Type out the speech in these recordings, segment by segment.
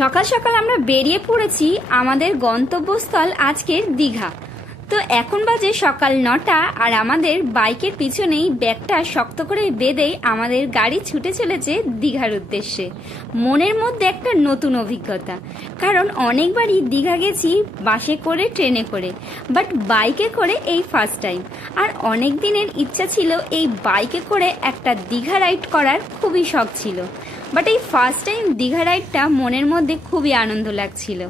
সকাল সকাল আমরা বেরিয়ে পড়েছি আমাদের গন্তব্যস্থল আজকের দীঘা। তো এখন বাজে সকাল 9টা আর আমাদের বাইকের পিছনেই ব্যাগটা শক্ত করে বেঁধেই আমাদের গাড়ি ছুটে চলেছে দীঘার উদ্দেশ্যে। মনের মধ্যে একটা নতুন অভিজ্ঞতা, কারণ অনেকবারই দীঘা গেছি বাসে করে, ট্রেনে করে, বাট বাইকে করে এই ফার্স্ট টাইম। আর অনেক দিনের ইচ্ছা ছিল এই বাইকে করে একটা দীঘা রাইড করার, খুবই শখ ছিল। বাট এই ফার্স্ট টাইম দীঘা রাইডটা মনের মধ্যে খুবই আনন্দ লাগছিল।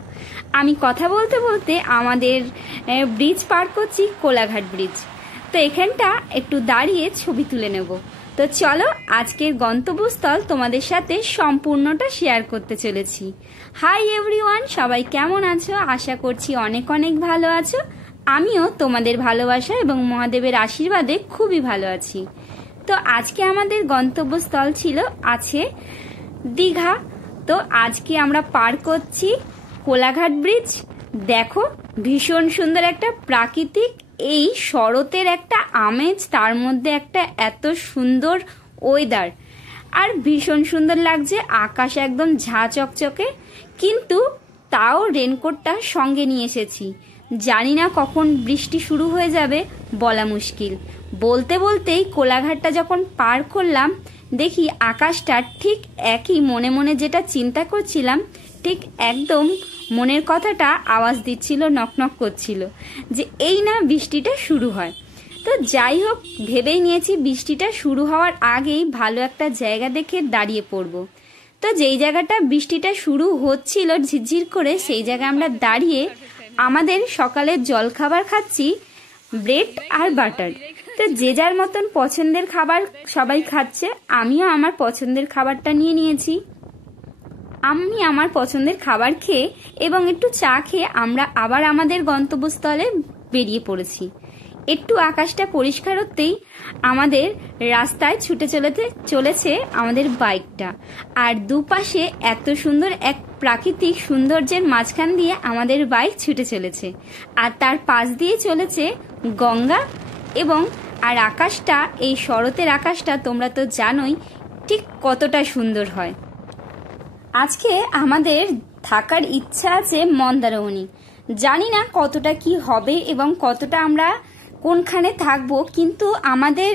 আমি কথা বলতে বলতে আমাদের ব্রিজ পার করছি, কোলাঘাট ব্রিজ। তো এখানটা একটু দাঁড়িয়ে ছবি তুলে নেব। তো চলো আজকের গন্তব্যস্থল তোমাদের সাথে সম্পূর্ণটা শেয়ার করতে চলেছি। হাই এভরিওয়ান, সবাই কেমন আছো? আশা করছি অনেক অনেক ভালো আছো। আমিও তোমাদের ভালোবাসা এবং মহাদেবের আশীর্বাদে খুবই ভালো আছি। তো আজকে আমাদের গন্তব্যস্থল আছে দীঘা। তো আজকে আমরা পার করছি কোলাঘাট ব্রিজ। দেখো ভীষণ সুন্দর একটা প্রাকৃতিক এই শরতের একটা আমেজ, তার মধ্যে একটা এত সুন্দর ওয়েদার, আর ভীষণ সুন্দর লাগছে। আকাশ একদম ঝাঁ চকচকে, কিন্তু তাও রেনকোটটা সঙ্গে নিয়ে এসেছি। জানি না কখন বৃষ্টি শুরু হয়ে যাবে, বলা মুশকিল। বলতে বলতেই কোলাঘাটটা যখন পার করলাম, দেখি আকাশটা ঠিক একই, মনে মনে যেটা চিন্তা করছিলাম ঠিক একদম মনের কথাটা আওয়াজ দিচ্ছিল, নকনক করছিল যে এই না বৃষ্টিটা শুরু হয়। তো যাই হোক, ভেবেই নিয়েছি বৃষ্টিটা শুরু হওয়ার আগেই ভালো একটা জায়গা দেখে দাঁড়িয়ে পড়ব। তো যেই জায়গাটা বৃষ্টিটা শুরু হচ্ছিল ঝিরঝির করে, সেই জায়গায় আমরা দাঁড়িয়ে আমাদের সকালের জলখাবার খাচ্ছি, ব্রেড আর বাটার। তো যে যার মতন পছন্দের খাবার সবাই খাচ্ছে, আমিও আমার পছন্দের খাবারটা নিয়ে নিয়েছি। আমি আমার পছন্দের খাবার খেয়ে এবং একটু চা খেয়ে আমরা আবার আমাদের গন্তব্যস্থলে বেরিয়ে পড়েছি। একটু আকাশটা পরিষ্কার হতেই আমাদের রাস্তায় ছুটে চলেছে আমাদের বাইকটা, আর দুপাশে এত সুন্দর এক প্রাকৃতিক সৌন্দর্যের মাঝখান দিয়ে আমাদের বাইক ছুটে চলেছে, আর তার পাশ দিয়ে চলেছে গঙ্গা। এবং আর আকাশটা, এই শরতের আকাশটা তোমরা তো জানোই ঠিক কতটা সুন্দর হয়। আজকে আমাদের থাকার ইচ্ছা আছে মন্দারমণি। জানি না কতটা কি হবে এবং কতটা আমরা কোনখানে থাকবো, কিন্তু আমাদের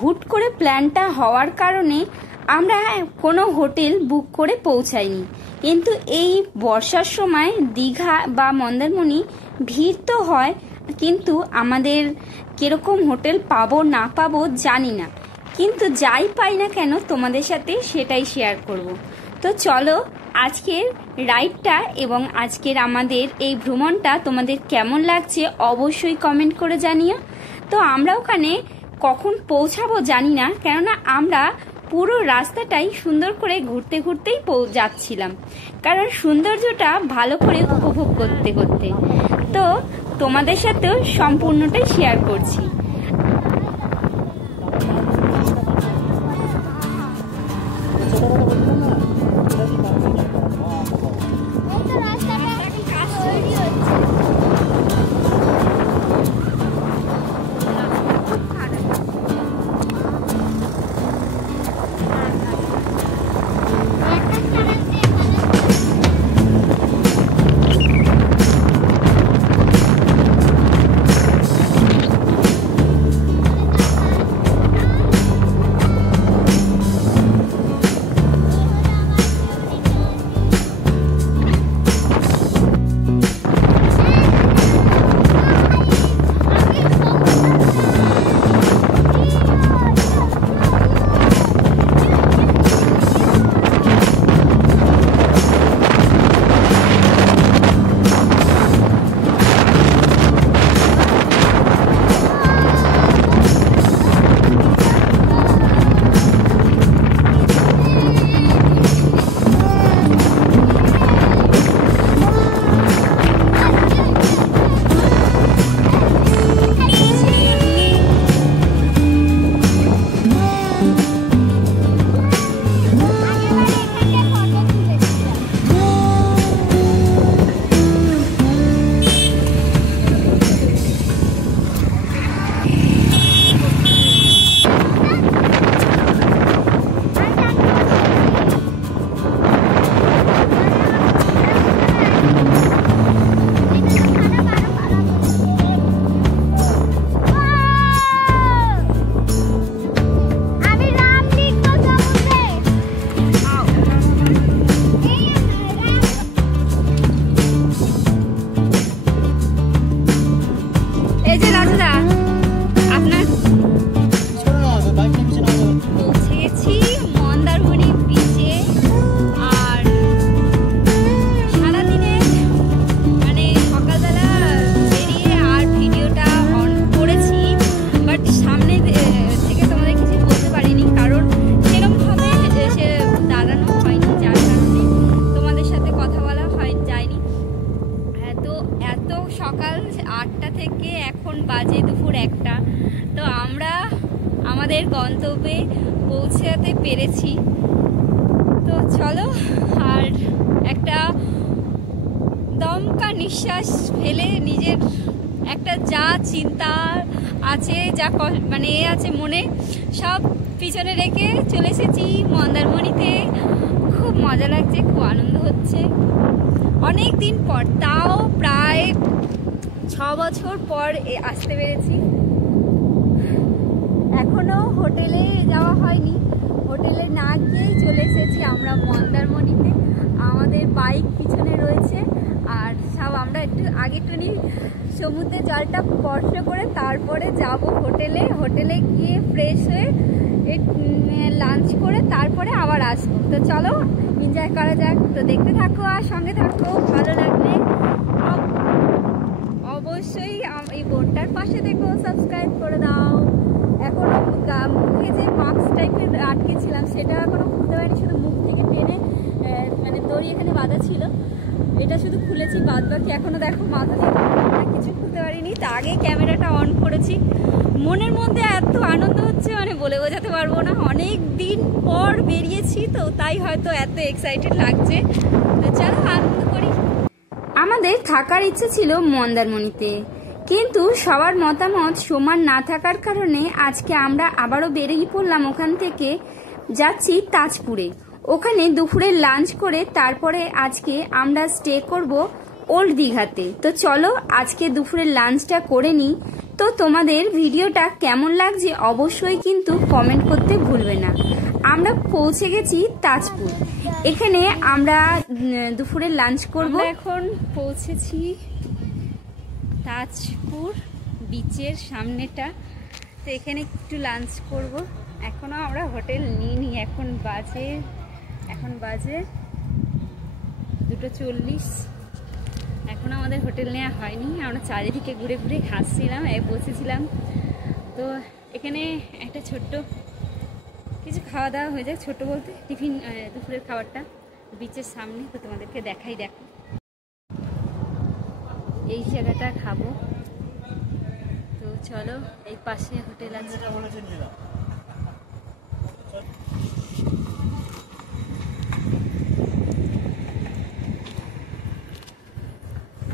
হুট করে প্ল্যানটা হওয়ার কারণে আমরা কোনো হোটেল বুক করে পৌঁছাইনি। কিন্তু এই বর্ষার সময় দীঘা বা মন্দারমণি ভিড় তো হয়, কিন্তু আমাদের কিরকম হোটেল পাবো না পাবো জানি না। কিন্তু যাই পাই না কেন তোমাদের সাথে সেটাই শেয়ার করব। তো চলো আজকের রাইডটা এবং আজকের আমাদের এই ভ্রমণটা তোমাদের কেমন লাগছে অবশ্যই কমেন্ট করে জানিও। তো আমরা ওখানে কখন পৌঁছাবো জানি না, কেননা আমরা পুরো রাস্তাটাই সুন্দর করে ঘুরতে ঘুরতেই যাচ্ছিলাম, কারণ সৌন্দর্যটা ভালো করে উপভোগ করতে করতে। তো তোমাদের সাথেও সম্পূর্ণটাই শেয়ার করছি। থাকে। এখন বাজে দুপুর 1টা। তো আমরা আমাদের গন্তব্যে পৌঁছাতে পেরেছি। তো চলো, আর একটা দমকা নিঃশ্বাস ফেলে নিজের একটা যা চিন্তা আছে, যা মানে আছে মনে, সব পিছনে রেখে চলে এসেছি মন্দারমণিতে। খুব মজা লাগছে, খুব আনন্দ হচ্ছে। অনেক দিন পর, তাও প্রায় 6 বছর পর আসতে পেরেছি। এখনো হোটেলে যাওয়া হয়নি, হোটেলে না গিয়েই চলে এসেছি আমরা মন্দারমণিতে। আমাদের বাইক পিছনে রয়েছে, আর সব আমরা একটুখানি সমুদ্রের জলটা স্পর্শ করে তারপরে যাব হোটেলে। হোটেলে গিয়ে ফ্রেশ হয়ে লাঞ্চ করে তারপরে আবার আসবো। তো চলো এনজয় করা যাক। তো দেখতে থাকো আর সঙ্গে থাকো। ভালো লাগলে অবশ্যই এই বোনটার পাশে দেখো, সাবস্ক্রাইব করে দাও। এখনো মুখে যে মাস্ক টাইপের আটকেছিলাম সেটা এখনো খুলতে পারিনি, শুধু মুখ থেকে টেনে মানে দড়ি এখানে বাঁধা ছিল, এটা শুধু খুলেছি। বাদ বাকি এখনো দেখো মাথা থেকে কিছু খুলতে পারিনি। তা আগে ক্যামেরাটা অন করেছি। মনের মধ্যে এত আনন্দ হচ্ছে মানে বলে বোঝাতে পারবো না। অনেক দিন পর বেরিয়েছি তো তাই হয়তো এত এক্সাইটেড লাগছে। তো চলো আনন্দ করি। আমাদের থাকার ইচ্ছে ছিল মন্দারমণিতে, কিন্তু সবার মতামত সমান না থাকার কারণে আজকে আমরা আবারও বেরিয়ে পড়লাম। ওখান থেকে যাচ্ছি তাজপুরে। ওখানে দুপুরে লাঞ্চ করে তারপরে আজকে আমরা স্টে করব ওল্ড দীঘাতে। তো চলো আজকে দুপুরের লাঞ্চটা করে নিই। তো তোমাদের ভিডিওটা কেমন লাগছে অবশ্যই কিন্তু কমেন্ট করতে ভুলবে না। আমরা পৌঁছে গেছি তাজপুর। এখানে আমরা দুপুরের লাঞ্চ করব। এখন পৌঁছেছি তাজপুর বিচের সামনেটা। তো এখানে একটু লাঞ্চ করব। এখনও আমরা হোটেল নিইনি, এখন বাজে 2:40। এখনও আমাদের হোটেল নেওয়া হয়নি। আমরা চারিদিকে ঘুরে ঘুরে হাসছিলাম, বসেছিলাম। তো এখানে একটা ছোট্ট কিছু খাওয়া দাওয়া হয়ে যায়, ছোট বলতে টিফিন, দুপুরের খাবারটা বিচের সামনে। তো তোমাদেরকে দেখাই, দেখো এই জায়গাটা খাবো। তো চলো, এই পাশে হোটেল আছে।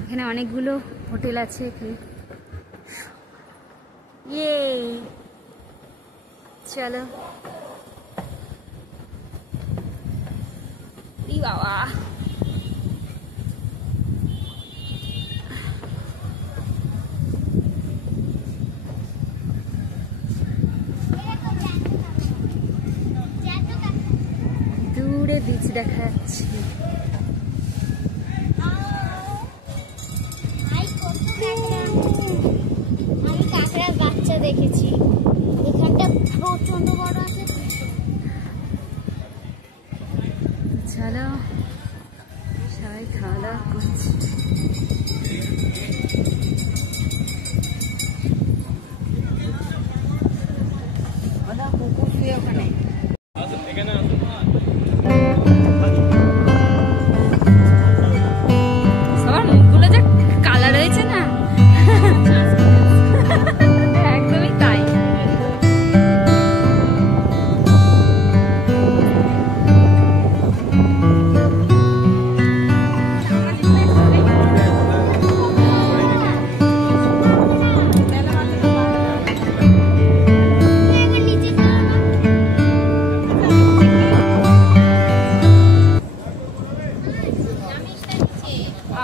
এখানে অনেকগুলো হোটেল আছে। এখানে চলো বাবা, দূরে বিচ দেখা যাচ্ছে। আমি কাঁকড়ার বাচ্চা দেখেছি, এখানটা প্রচন্ড বড় আছে। চলো সবাই খাওয়া দাওয়া করছি। কুকুর শুয়ে ওখানে। সবার মুখগুলো যা কালার হয়েছে না, একদমই তাই।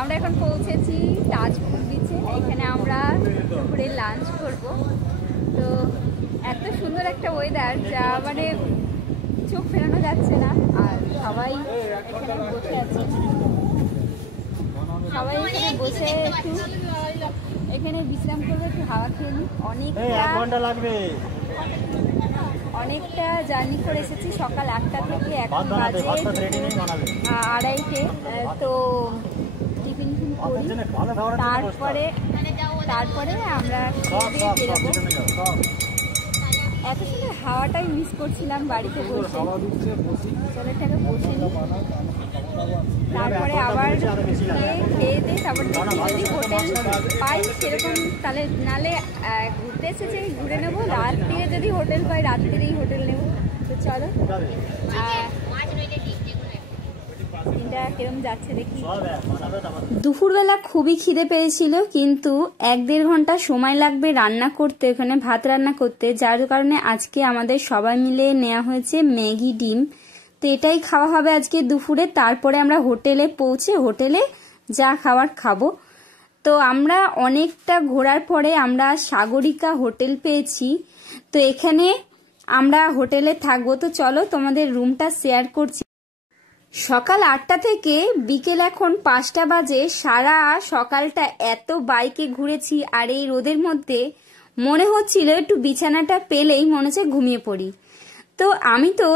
আমরা এখন পৌঁছেছি তাজপুর বিচে। এখানে আমরা দুপুরে লাঞ্চ করব। তো এত সুন্দর একটা ওয়েদার, যা মানে চোখ ফেরানো যাচ্ছে না। আর সবাই এখানে বসে আছে, সবাই এখানে বসে একটু এখানে বিশ্রাম করবে, একটু হাওয়া খেয়ে নিই। অনেকটা জার্নি করে এসেছি সকাল 8টা থেকে, এখন বাজে 2:30। তো টিফিন করি, তারপরে আমরা বেরোবো। এত সুন্দর হাওয়াটাই মিস করছিলাম বাড়িতে বসে। চলো এটাকে বসে নিই, তারপরে আবার খেয়ে দিয়ে তারপর যদি হোটেল পাই সেরকম তাহলে, নালে ঘুরতে এসেছে ঘুরে নেবো, রাত্রিরে যদি হোটেল পাই রাত্রিরেই হোটেল নেবো। তো চলো কিরম যাচ্ছে দেখি। দুপুরবেলা খুবই খিদে পেয়েছিল, কিন্তু 1-1.5 ঘন্টা সময় লাগবে রান্না করতে, ওখানে ভাত রান্না করতে, যার কারণে আজকে আমাদের সবাই মিলে নেওয়া হয়েছে ম্যাগি ডিম। তো এটাই খাওয়া হবে আজকে দুপুরে, তারপরে আমরা হোটেলে পৌঁছে হোটেলে যা খাবার খাবো। তো আমরা অনেকটা ঘোরার পরে আমরা সাগরিকা হোটেল পেয়েছি, তো এখানে আমরা হোটেলে থাকবো। তো চলো তোমাদের রুমটা শেয়ার করছি। সকাল 8টা থেকে বিকেল এখন 5টা বাজে, সারা সকালটা এত বাইকে ঘুরেছি, আর এই রোদের মধ্যে মনে হচ্ছিল একটু বিছানাটা পেলেই মনে হচ্ছে ঘুমিয়ে পড়ি। তো আমি তো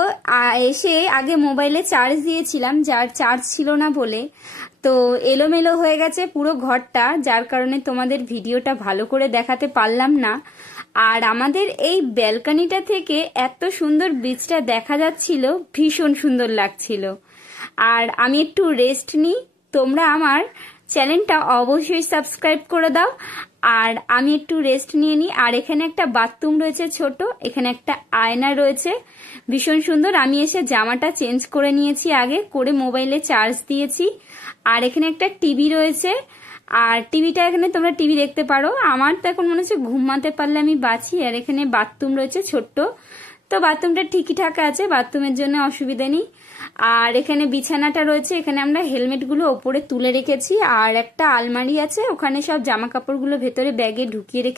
এসে আগে মোবাইলে চার্জ দিয়েছিলাম, যার চার্জ ছিল না বলে তো এলোমেলো হয়ে গেছে পুরো ঘরটা, যার কারণে তোমাদের ভিডিওটা ভালো করে দেখাতে পারলাম না। আর আমাদের এই ব্যালকনিটা থেকে এত সুন্দর বিচটা দেখা যাচ্ছিল, ভীষণ সুন্দর লাগছিল। আর আমি একটু রেস্ট নিই, তোমরা আমার চ্যানেলটা অবশ্যই সাবস্ক্রাইব করে দাও। আর আমি একটু রেস্ট নিয়ে নিই। আর এখানে একটা বাথরুম রয়েছে ছোট, এখানে একটা আয়না রয়েছে ভীষণ সুন্দর। আমি এসে জামাটা চেঞ্জ করে নিয়েছি আগে করে, মোবাইলে চার্জ দিয়েছি। আর এখানে একটা টিভি রয়েছে, আর টিভিটা এখানে তোমরা টিভি দেখতে পারো। আমার তো এখন মনে হচ্ছে ঘুমাতে পারলে আমি বাঁচি। আর এখানে বাথরুম রয়েছে ছোট্ট, তো বাথরুমটা ঠিকঠাক আছে, বাথরুমের জন্য অসুবিধা নেই। আর এখানে বিছানাটা রয়েছে, এখানে আমরা হেলমেটগুলো ওপরে তুলে রেখেছি। আর একটা আলমারি আছে, ওখানে সব জামা কাপড়গুলো ভেতরে ব্যাগে ঢুকিয়ে রেখে